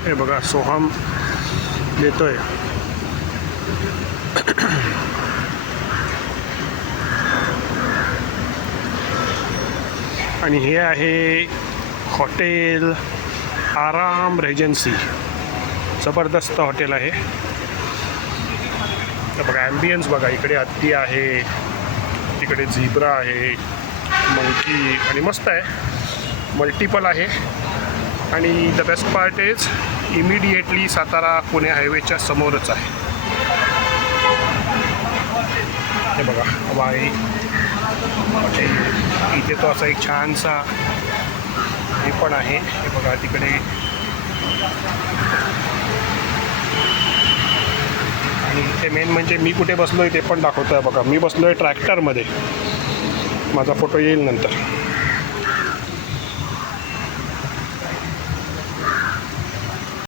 हे बघा सोहम देतोय. आणि हे आहे हॉटेल आराम रेजन्सी. जबरदस्त हॉटेल आहे. तर बघा ॲम्बियन्स बघा, इकडे हत्ती आहे, तिकडे झिब्रा आहे, मंकी आणि मस्त आहे, मल्टिपल आहे. आणि the best part is immediately Satara Pune हायवेच्या समोरच आहे. हे बघा हवाई हॉटेल. इथे तो असा एक छानसा हे पण आहे. हे बघा तिकडे आणि इथे मेन म्हणजे मी कुठे बसलो आहे ते पण दाखवतो आहे. बघा मी बसलो आहे ट्रॅक्टरमध्ये. माझा फोटो येईल नंतर.